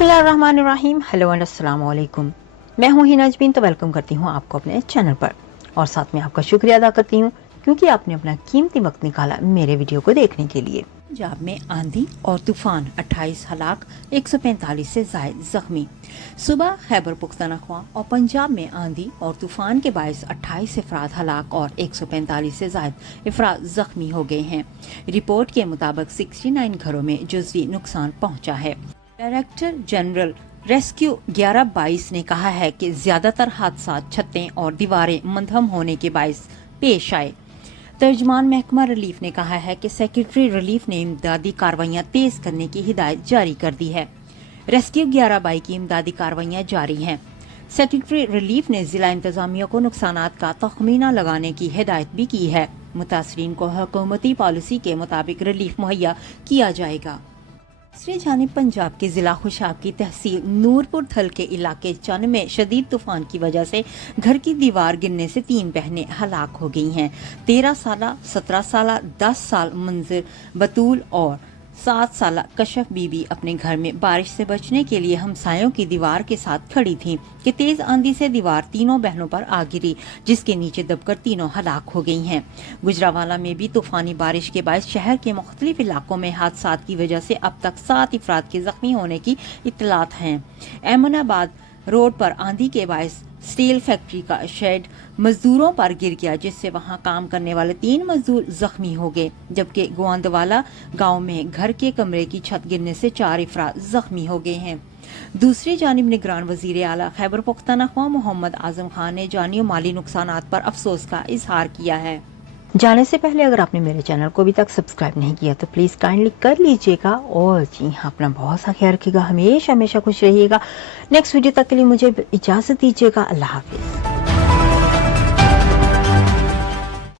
बिस्मिल्लाहिर्रहमानिर्रहीम। Hello and अस्सलाम वालेकुम। मैं हूं हिना अजमीन, तो वेलकम करती हूं आपको अपने चैनल पर और साथ में आपका शुक्रिया अदा करती हूं क्योंकि आपने अपना कीमती वक्त निकाला मेरे वीडियो को देखने के लिए। पंजाब में आंधी और तूफान, 28 हलाक, 145 से जायद जख्मी। सुबह खैबर पुख्तनख्वा और पंजाब में आंधी और तूफान के बायस 28 अफराद हलाक और 145 से जायद अफराद जख्मी हो गए हैं। रिपोर्ट के मुताबिक 69 घरों में जुज़वी नुकसान पहुंचा है। डायरेक्टर जनरल रेस्क्यू 1122 ने कहा है कि ज्यादातर हादसा छतें और दीवारें मंधम होने के बायस पेश आए। तर्जमान महकमा रिलीफ ने कहा है कि सेक्रेटरी रिलीफ ने इमदादी कार्रवाइयां तेज करने की हिदायत जारी कर दी है। रेस्क्यू 1122 की इमदादी कार्रवाइयां जारी हैं। सेक्रेटरी रिलीफ ने जिला इंतजामिया को नुकसानात का तखमीना लगाने की हिदायत भी की है। मुतासरीन को हुकूमती पॉलिसी के मुताबिक रिलीफ मुहैया किया जाएगा। दूसरी जानिब पंजाब के जिला खुशाब की तहसील नूरपुर थल के इलाके चन में शदीद तूफान की वजह से घर की दीवार गिरने से 3 बहनें हलाक हो गई हैं। 13 साल, 17 साल, 10 साल मंजिर बतूल और 7 साल कशफ बीबी अपने घर में बारिश से बचने के लिए हमसायों की दीवार के साथ खड़ी थीं कि तेज आंधी से दीवार तीनों बहनों पर आ गिरी, जिसके नीचे दबकर तीनों हलाक हो गई हैं। गुजरावाला में भी तूफानी बारिश के बाद शहर के मुख्तलिफ इलाकों में हादसात की वजह से अब तक 7 अफराद के जख्मी होने की इत्तलात हैं। अहमदाबाद रोड पर आंधी के बायस स्टील फैक्ट्री का शेड मजदूरों पर गिर गया, जिससे वहां काम करने वाले 3 मजदूर जख्मी हो गए, जबकि गोंदवाला गांव में घर के कमरे की छत गिरने से 4 अफराद जख्मी हो गए हैं। दूसरी जानिब निगरान वजीर आला खैबर पुख्तनख्वा मोहम्मद आजम खान ने जानी और माली नुकसानात पर अफसोस का इजहार किया है। जाने से पहले अगर आपने मेरे चैनल को अभी तक सब्सक्राइब नहीं किया तो प्लीज काइंडली कर लीजिएगा और जी हाँ, अपना बहुत सा ख्याल रखिएगा, हमेशा खुश रहिएगा। नेक्स्ट वीडियो तक के लिए मुझे इजाजत दीजिएगा। अल्लाह हाफिज।